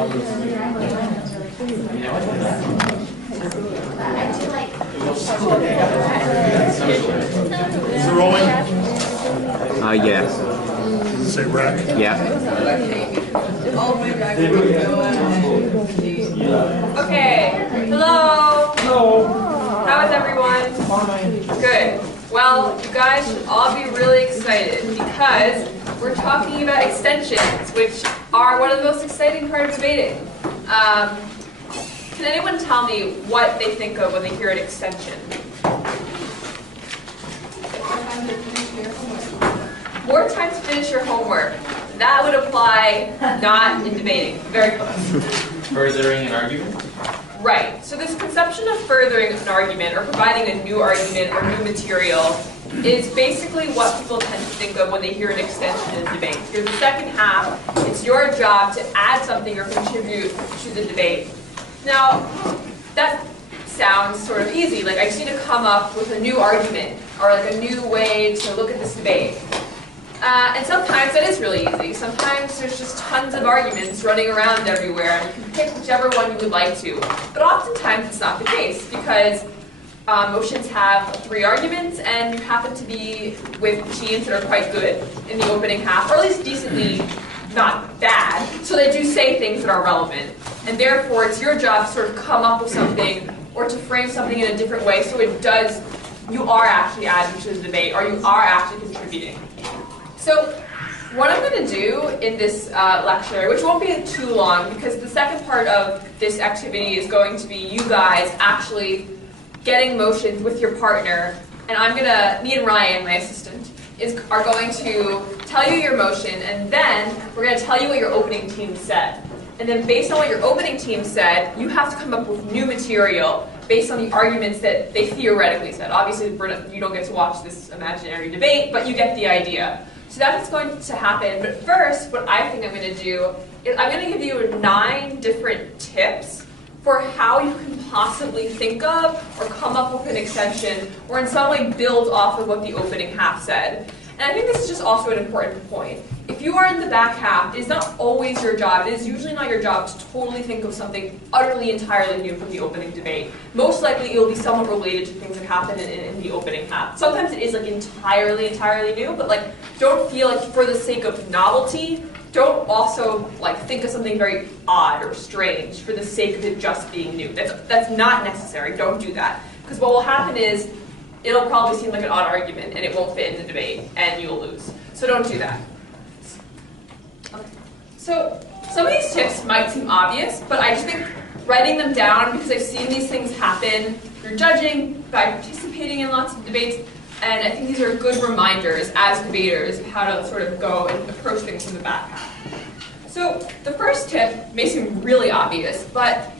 Is it rolling? Yes. Does it say rec? Yeah. Okay. Hello. Hello. How is everyone? Fine. Good. Well, you guys should all be really excited because we're talking about extensions, which are one of the most exciting parts of debating. Can anyone tell me what they think of when they hear an extension? More time to finish your homework. That would apply not in debating. Very close. Furthering an argument? Right. So this conception of furthering an argument or providing a new argument or new material is basically what people tend to think of when they hear an extension in debate. For the second half, it's your job to add something or contribute to the debate. Now, that sounds sort of easy. Like I just need to come up with a new argument or like a new way to look at this debate. And sometimes that is really easy. Sometimes there's just tons of arguments running around everywhere, and you can pick whichever one you would like to. But oftentimes it's not the case, because motions have 3 arguments, and you happen to be with teams that are quite good in the opening half, or at least decently not bad, so they do say things that are relevant. And therefore, it's your job to sort of come up with something, or to frame something in a different way, so you are actually adding to the debate, or you are actually contributing. So what I'm going to do in this lecture, which won't be too long, because the second part of this activity is going to be you guys actually getting motions with your partner, and me and Ryan, my assistant, are going to tell you your motion, and then we're going to tell you what your opening team said. And then based on what your opening team said, you have to come up with new material based on the arguments that they theoretically said. Obviously, you don't get to watch this imaginary debate, but you get the idea. So that's what's going to happen. But first, what I think I'm going to do is I'm going to give you 9 different tips for how you can possibly think of or come up with an extension or in some way build off of what the opening half said. And I think this is just also an important point. If you are in the back half, it is not always your job, it is usually not your job to totally think of something utterly, entirely new from the opening debate. Most likely it will be somewhat related to things that happen in the opening half. Sometimes it is like entirely new, but like don't feel like for the sake of novelty, don't also like think of something very odd or strange for the sake of it just being new. That's not necessary, don't do that. Because what will happen is, it'll probably seem like an odd argument and it won't fit in the debate and you'll lose. So don't do that. Okay. So some of these tips might seem obvious, but I just think writing them down, because I've seen these things happen through judging, by participating in lots of debates, and I think these are good reminders as debaters of how to sort of go and approach things from the back half. So the first tip may seem really obvious, but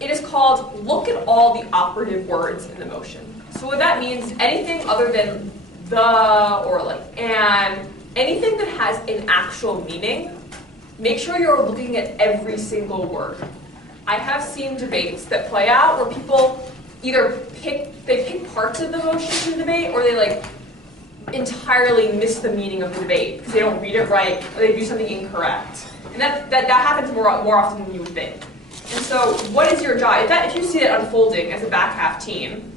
it is called look at all the operative words in the motion. So what that means, anything other than the or like and, anything that has an actual meaning, make sure you're looking at every single word. I have seen debates that play out where people either pick parts of the motion in the debate, or they like entirely miss the meaning of the debate because they don't read it right or they do something incorrect. And that happens more often than you would think. And so what is your job? If you see it unfolding as a back half team,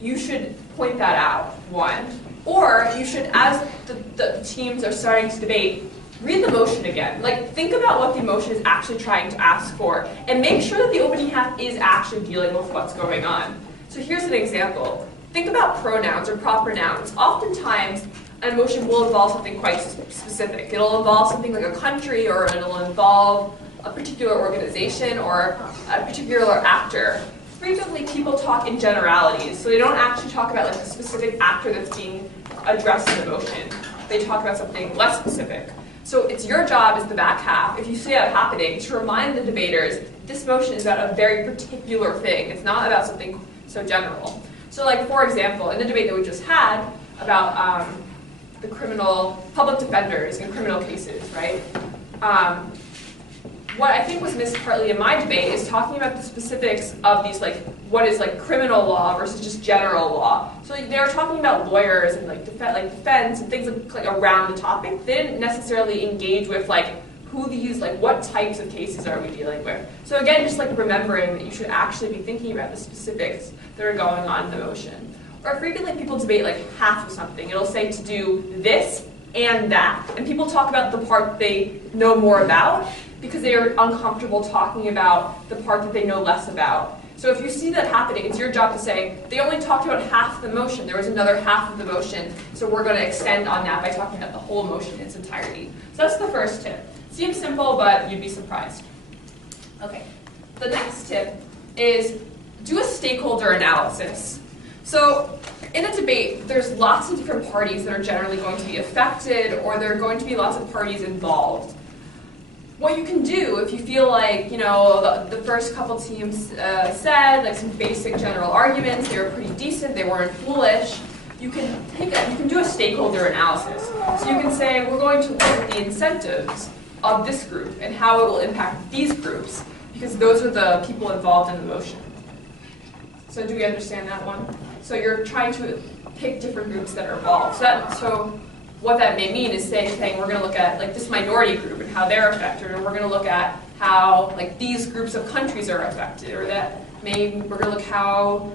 you should point that out, one. Or you should, as the teams are starting to debate, read the motion again. Like, think about what the motion is actually trying to ask for, and make sure that the opening half is actually dealing with what's going on. So here's an example. Think about pronouns or proper nouns. Oftentimes, a motion will involve something quite specific. It'll involve something like a country, or it'll involve a particular organization or a particular actor. Frequently, people talk in generalities, so they don't actually talk about like a specific actor that's being addressed in the motion. They talk about something less specific. So it's your job as the back half, if you see that happening, to remind the debaters this motion is about a very particular thing. It's not about something so general. So like, for example, in the debate that we just had about the public defenders in criminal cases, right? What I think was missed partly in my debate is talking about the specifics of these, like, what is like criminal law versus just general law. So like, they were talking about lawyers and like defense and things like around the topic. They didn't necessarily engage with like who these, like what types of cases are we dealing with? So again, just like remembering that you should actually be thinking about the specifics that are going on in the motion. Or frequently people debate like half of something. It'll say to do this and that. And people talk about the part they know more about because they are uncomfortable talking about the part that they know less about. So if you see that happening, it's your job to say, they only talked about half the motion. There was another half of the motion, so we're going to extend on that by talking about the whole motion in its entirety. So that's the first tip. Seems simple, but you'd be surprised. Okay. The next tip is do a stakeholder analysis. So in a debate, there's lots of different parties that are generally going to be affected, or there are going to be lots of parties involved. What you can do if you feel like, you know, the first couple teams said like some basic general arguments, they were pretty decent, they weren't foolish, you can do a stakeholder analysis. So you can say, we're going to look at the incentives of this group and how it will impact these groups, because those are the people involved in the motion. So do we understand that one? So you're trying to pick different groups that are involved. So what that may mean is saying we're going to look at like this minority group and how they're affected, or we're going to look at how like these groups of countries are affected, or that maybe we're going to look how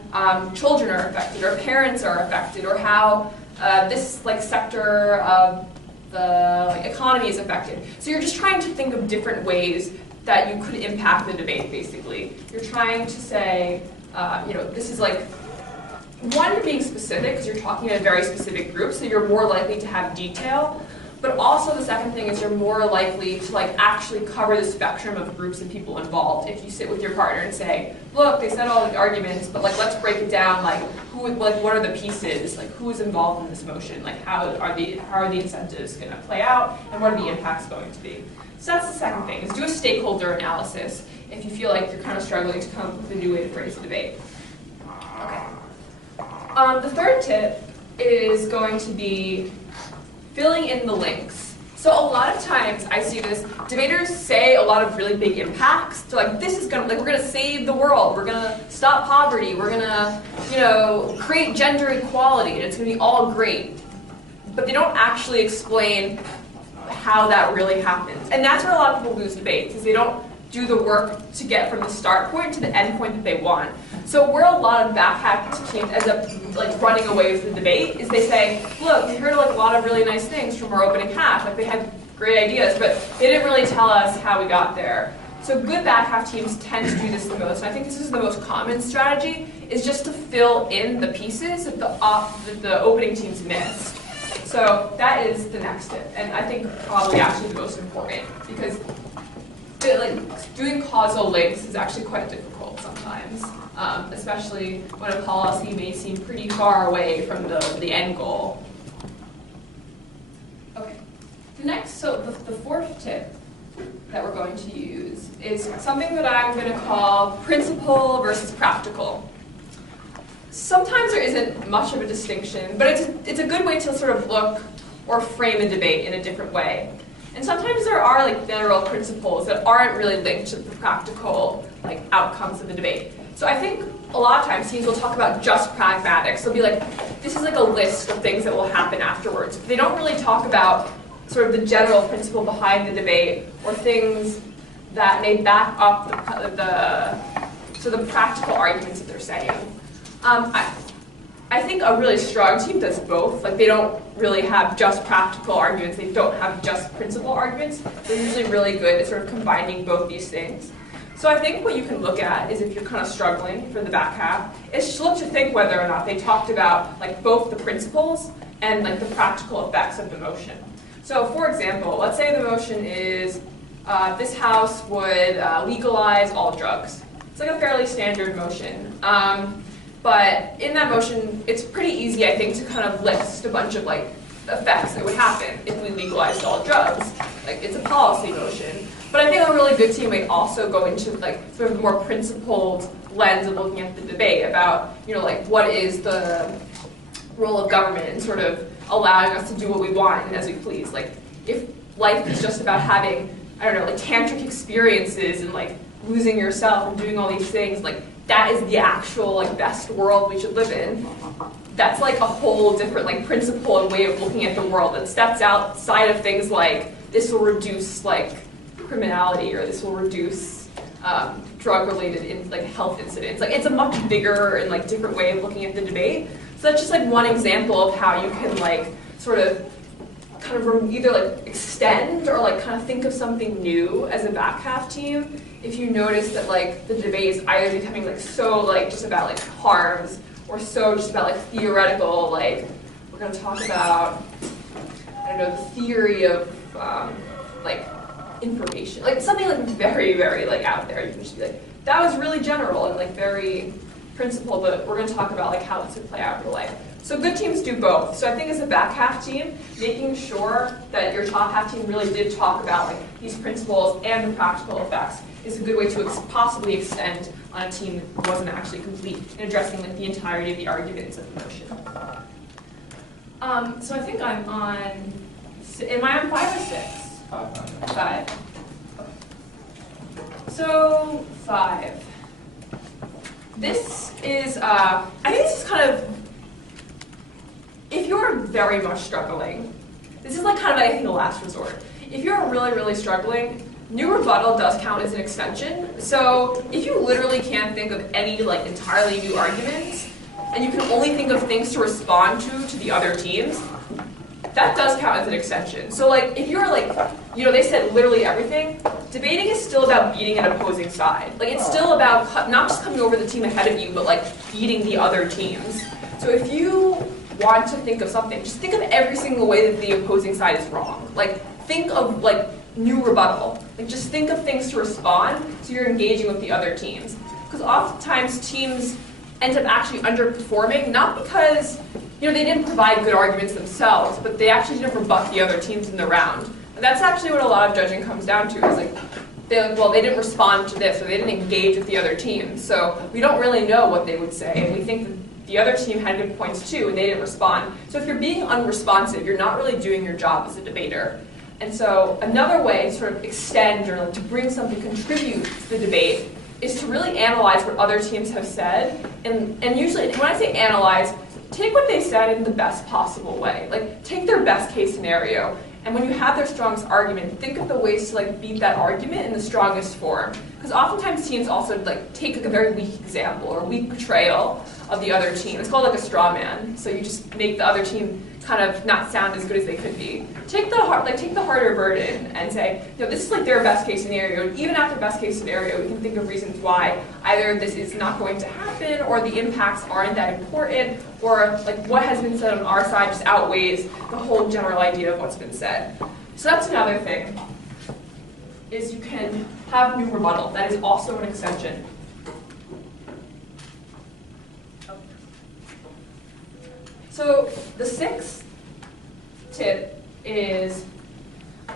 children are affected, or parents are affected, or how this like sector of the like, economy is affected. So you're just trying to think of different ways that you could impact the debate. Basically, you're trying to say, you know, this is like. One, you're being specific because you're talking about a very specific group, so you're more likely to have detail. But also the second thing is you're more likely to like actually cover the spectrum of groups and people involved. If you sit with your partner and say, look, they said all the arguments, but like let's break it down. Like what are the pieces? Like who's involved in this motion? Like how are the incentives going to play out, and what are the impacts going to be? So that's the second thing: is do a stakeholder analysis if you feel like you're kind of struggling to come up with a new way to phrase the debate. Okay. The third tip is going to be filling in the links. So a lot of times I see this, debaters say a lot of really big impacts. So like this is gonna, like we're gonna save the world, we're gonna stop poverty, we're gonna, you know, create gender equality, and it's gonna be all great. But they don't actually explain how that really happens. And that's where a lot of people lose debates, is they don't do the work to get from the start point to the end point that they want. So where a lot of backpack teams end up like running away with the debate is they say, look, we heard like a lot of really nice things from our opening half, like they had great ideas, but they didn't really tell us how we got there. So good back half teams tend to do this the most. And I think this is the most common strategy, is just to fill in the pieces that the opening teams missed. So that is the next tip, and I think probably actually the most important, because like doing causal links is actually quite difficult sometimes, especially when a policy may seem pretty far away from the end goal. Okay, so the fourth tip that we're going to use is something that I'm going to call principle versus practical. Sometimes there isn't much of a distinction, but it's a good way to sort of look or frame a debate in a different way. And sometimes there are like general principles that aren't really linked to the practical like outcomes of the debate. So I think a lot of times teams will talk about just pragmatics. They'll be like, this is like a list of things that will happen afterwards. But they don't really talk about sort of the general principle behind the debate, or things that may back up the practical arguments that they're saying. I think a really strong team does both. Like they don't really have just practical arguments, they don't have just principle arguments. They're usually really good at sort of combining both these things. So I think what you can look at is, if you're kind of struggling for the back half, is just look to think whether or not they talked about like both the principles and like the practical effects of the motion. So for example, let's say the motion is this house would legalize all drugs. It's like a fairly standard motion. But in that motion, it's pretty easy, I think, to kind of list a bunch of like effects that would happen if we legalized all drugs. Like it's a policy motion. But I think a really good team might also go into like sort of a more principled lens of looking at the debate about, you know, like what is the role of government in sort of allowing us to do what we want and as we please. Like if life is just about having, I don't know, like tantric experiences and like losing yourself and doing all these things, like that is the actual like best world we should live in. That's like a whole different like principle and way of looking at the world that steps outside of things like this will reduce like criminality, or this will reduce drug-related health incidents. Like, it's a much bigger and like different way of looking at the debate. So that's just like one example of how you can like sort of kind of either like extend or like kind of think of something new as a back half team if you notice that like the debate is either becoming like so like just about like harms, or so just about like theoretical, like we're going to talk about, I don't know, the theory of like information, like something like very, very like out there. You can just be like, that was really general and like very principled, but we're going to talk about like how this would play out in real life. So good teams do both. So I think as a back half team, making sure that your top half team really did talk about like these principles and the practical effects is a good way to possibly extend on a team that wasn't actually complete in addressing like the entirety of the arguments of the motion. So I think I'm on, am I on 5 or 6? 5. So 5. This is, I think this is kind of, if you're very much struggling, this is like kind of like, I think, a last resort. If you're really, really struggling, new rebuttal does count as an extension. So if you literally can't think of any like entirely new arguments, and you can only think of things to respond to the other teams, that does count as an extension. So like if you're like, you know, they said literally everything, debating is still about beating an opposing side. Like it's still about not just coming over the team ahead of you, but like beating the other teams. So if you want to think of something, just think of every single way that the opposing side is wrong. Like think of like new rebuttal. Like just think of things to respond so you're engaging with the other teams. Because oftentimes teams end up actually underperforming, not because they didn't provide good arguments themselves, but they actually didn't rebut the other teams in the round. And that's actually what a lot of judging comes down to, is like, they didn't respond to this, or they didn't engage with the other team. So we don't really know what they would say, and we think that the other team had good points too, and they didn't respond. So if you're being unresponsive, you're not really doing your job as a debater. And so another way to sort of extend or to bring something, contribute to the debate, is to really analyze what other teams have said. And usually, when I say analyze, take what they said in the best possible way. Like, take their best case scenario. And when you have their strongest argument, think of the ways to like beat that argument in the strongest form. Because oftentimes teams also like take like a very weak example or weak portrayal of the other team. It's called like a straw man. So you just make the other team kind of not sound as good as they could be. Take the harder burden and say, this is like their best case scenario. And even after best case scenario, we can think of reasons why either this is not going to happen, or the impacts aren't that important, or like what has been said on our side just outweighs the whole general idea of what's been said. So that's another thing, is you can have new rebuttal. That is also an extension. So the sixth tip is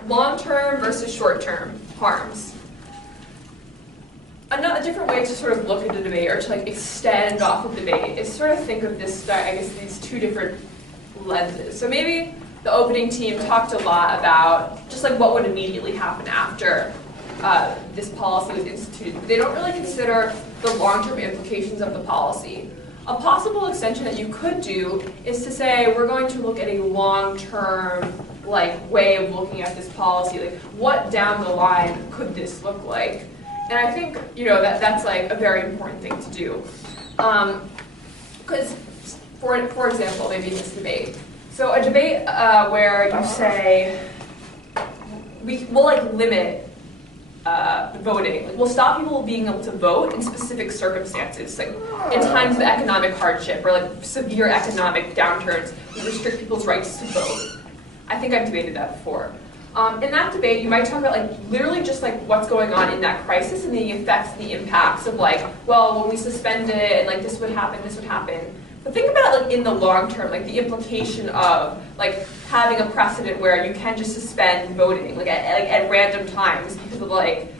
long-term versus short-term harms. A different way to sort of look at the debate, or to like extend off the debate, is sort of think of this, I guess, these two different lenses. So maybe the opening team talked a lot about just like what would immediately happen after this policy was instituted. But they don't really consider the long-term implications of the policy. A possible extension that you could do is to say, we're going to look at a long-term way of looking at this policy. Like, what down the line could this look like? And I think that's like a very important thing to do. Because, for example, maybe in this debate. So a debate where you say, we'll like limit voting. Like, we'll stop people being able to vote in specific circumstances, like in times of economic hardship or like severe economic downturns. We restrict people's rights to vote. I think I've debated that before. In that debate, you might talk about like literally just like what's going on in that crisis and the effects and the impacts of like, well, when we suspend it and like this would happen, this would happen. But think about it like in the long term, like the implication of like having a precedent where you can just suspend voting like at random times because of like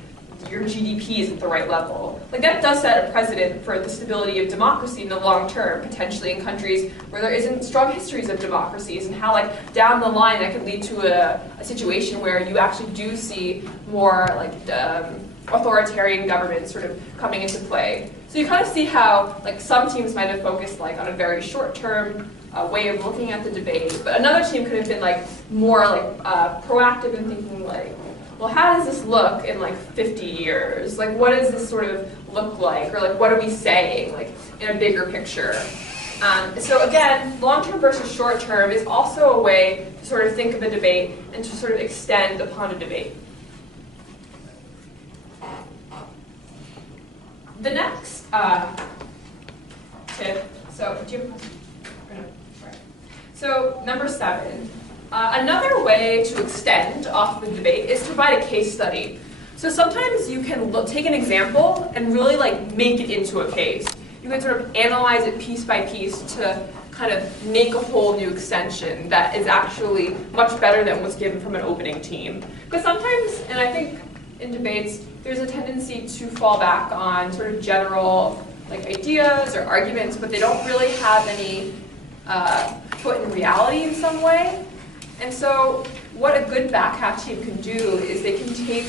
your GDP isn't the right level. Like that does set a precedent for the stability of democracy in the long term, potentially in countries where there isn't strong histories of democracies, and how like down the line that could lead to a situation where you actually do see more like authoritarian governments sort of coming into play. So you kind of see how like some teams might have focused like on a very short term way of looking at the debate, but another team could have been like more like proactive in thinking like, well, how does this look in like 50 years? Like, what does this sort of look like? Or like, what are we saying, like, in a bigger picture? So again, long-term versus short-term is also a way to sort of think of a debate and to sort of extend upon a debate. The next tip, so do you have a question? Or no? Right. So number 7, another way to extend off the debate is to provide a case study. So sometimes you can take an example and really like make it into a case. You can sort of analyze it piece by piece to kind of make a whole new extension that is actually much better than was given from an opening team. Because sometimes, and I think in debates, there's a tendency to fall back on sort of general like ideas or arguments, but they don't really have any foot in reality in some way. And so what a good back half team can do is they can take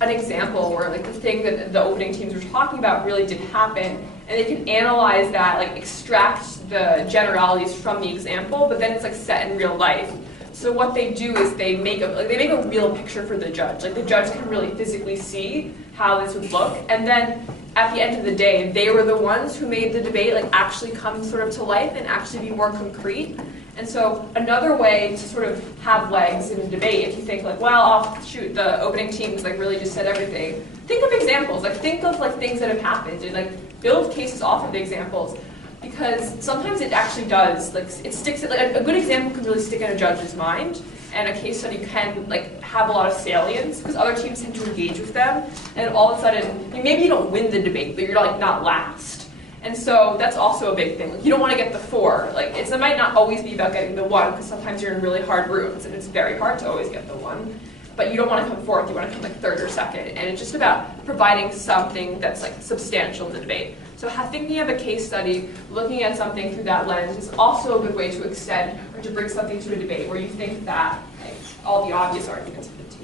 an example where like the thing that the opening teams were talking about really did happen, and they can analyze that, like extract the generalities from the example, but then it's like set in real life. So what they do is they make a real picture for the judge. Like the judge can really physically see how this would look, and then at the end of the day, they were the ones who made the debate like actually come sort of to life and actually be more concrete. And so another way to sort of have legs in a debate, if you think like, well, oh, shoot, the opening teams like really just said everything. Think of examples, like think of like things that have happened, and like build cases off of the examples, because sometimes it actually does, like it sticks. Like a good example can really stick in a judge's mind, and a case study can like have a lot of salience because other teams tend to engage with them, and all of a sudden, maybe you don't win the debate, but you're like not last. And so that's also a big thing. Like, you don't want to get the 4. Like it might not always be about getting the 1, because sometimes you're in really hard rooms and it's very hard to always get the 1. But you don't want to come 4th, you want to come like 3rd or 2nd. And it's just about providing something that's like substantial in the debate. So thinking of a case study, looking at something through that lens is also a good way to extend or to bring something to a debate where you think that like, all the obvious arguments have been taken.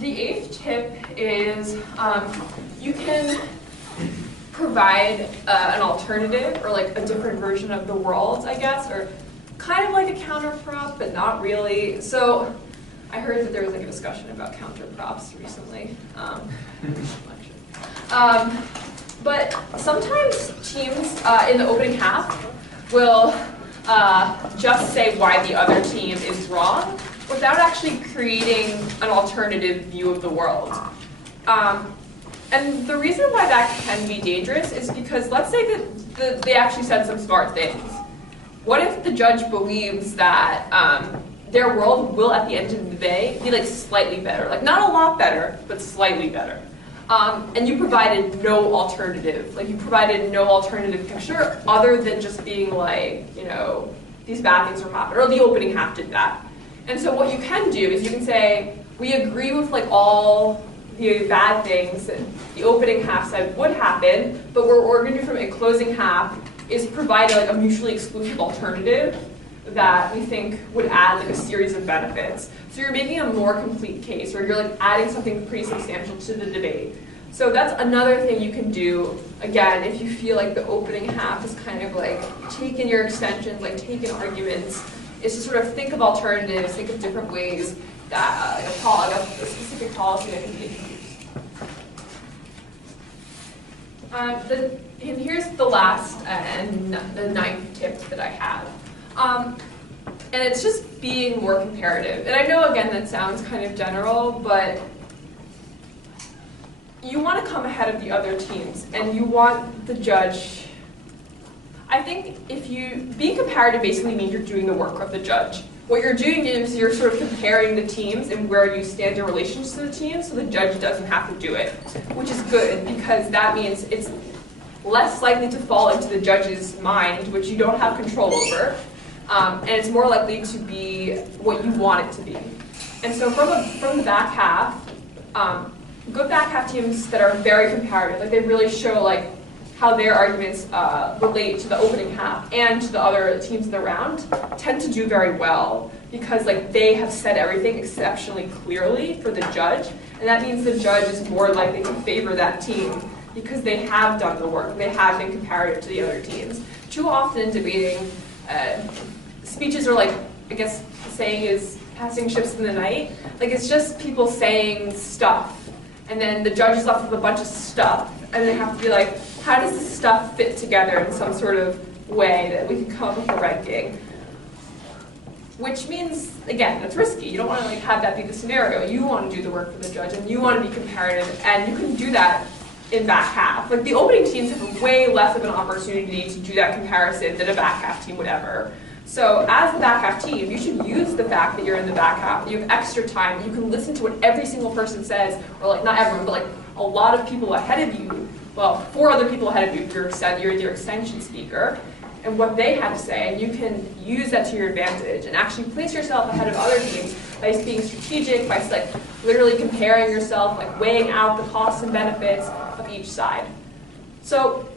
The 8th tip is you can provide an alternative or like a different version of the world, I guess, or kind of like a counter prop, but not really. So I heard that there was like a discussion about counter props recently. But sometimes teams in the opening half will just say why the other team is wrong without actually creating an alternative view of the world. And the reason why that can be dangerous is because let's say that they actually said some smart things. What if the judge believes that their world will, at the end of the day, be like slightly better? Like not a lot better, but slightly better. And you provided no alternative. Like you provided no alternative picture other than just being like, you know, these bad things were happening, or the opening half did that. And so what you can do is you can say, we agree with like all the bad things that the opening half said would happen, but what we're going to do from a closing half is provide like a mutually exclusive alternative that we think would add like a series of benefits. So you're making a more complete case, or you're like adding something pretty substantial to the debate. So that's another thing you can do, again, if you feel like the opening half is kind of like taking your extensions, like taking arguments, is to sort of think of alternatives, think of different ways that a specific policy that can be introduced. And here's the last and the 9th tip that I have. And it's just being more comparative. And I know, again, that sounds kind of general, but you want to come ahead of the other teams, and you want the judge. I think being comparative basically means you're doing the work of the judge. What you're doing is you're sort of comparing the teams and where you stand in relation to the teams, so the judge doesn't have to do it, which is good because that means it's less likely to fall into the judge's mind, which you don't have control over, and it's more likely to be what you want it to be. And so from the back half, good back half teams that are very comparative, like they really show like how their arguments relate to the opening half and to the other teams in the round, tend to do very well because like they have said everything exceptionally clearly for the judge, and that means the judge is more likely to favor that team because they have done the work, they have been comparative to the other teams. Too often in debating, speeches are like, I guess the saying is, passing ships in the night. Like, it's just people saying stuff, and then the judge is left with a bunch of stuff, and they have to be like, how does this stuff fit together in some sort of way that we can come up with a ranking? Which means, again, that's risky. You don't want to like have that be the scenario. You want to do the work for the judge, and you want to be comparative, and you can do that in back half. Like, the opening teams have way less of an opportunity to do that comparison than a back half team would ever. So as the back half team, you should use the fact that you're in the back half, you have extra time, you can listen to what every single person says, or like not everyone, but like a lot of people ahead of you, well, 4 other people ahead of you if you're your extension speaker, and what they have to say, and you can use that to your advantage and actually place yourself ahead of other teams by being strategic, by like literally comparing yourself, like weighing out the costs and benefits of each side. So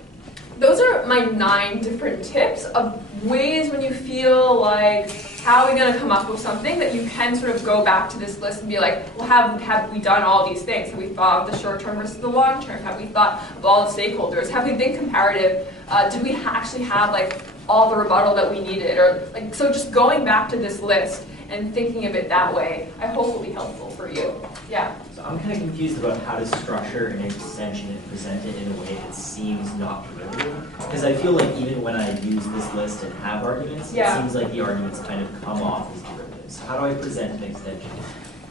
those are my 9 different tips of ways when you feel like, how are we going to come up with something that you can sort of go back to this list and be like, well, have we done all these things? Have we thought of the short term versus the long term? Have we thought of all the stakeholders? Have we been comparative? Did we actually have like all the rebuttal that we needed? Or like, so just going back to this list and thinking of it that way, I hope will be helpful for you. Yeah. So I'm kind of confused about how to structure an extension and present it in a way that seems not derivative. Because I feel like even when I use this list and have arguments, it seems like the arguments kind of come off as derivatives. So how do I present an extension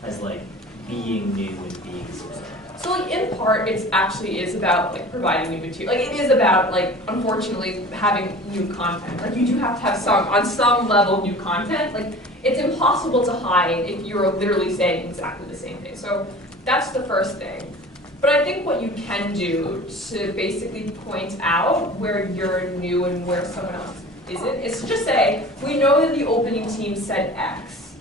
as like being new and being specific? So like in part, it actually is about like providing new material. Like it is about like, unfortunately, having new content. Like you do have to have some, on some level, new content. Like it's impossible to hide if you're literally saying exactly the same thing. So that's the first thing. But I think what you can do to basically point out where you're new and where someone else isn't is to just say, we know that the opening team said X,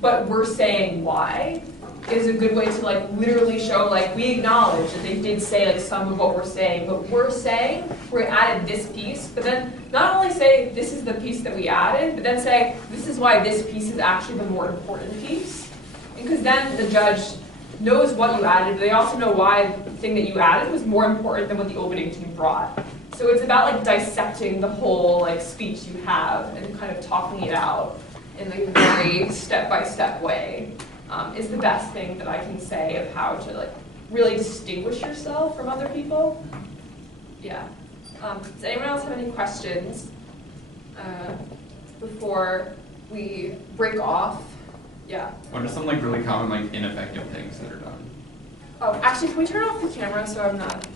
but we're saying Y. Is a good way to like literally show like we acknowledge that they did say like some of what we're saying, but we're saying we added this piece, but then not only say this is the piece that we added, but then say this is why this piece is actually the more important piece. Because then the judge knows what you added, but they also know why the thing that you added was more important than what the opening team brought. So it's about like dissecting the whole like speech you have and kind of talking it out in a very step-by-step way. Is the best thing that I can say of how to like really distinguish yourself from other people. Yeah. Does anyone else have any questions before we break off? Yeah. What are some like really common like ineffective things that are done? Oh, actually, can we turn off the camera so I'm not?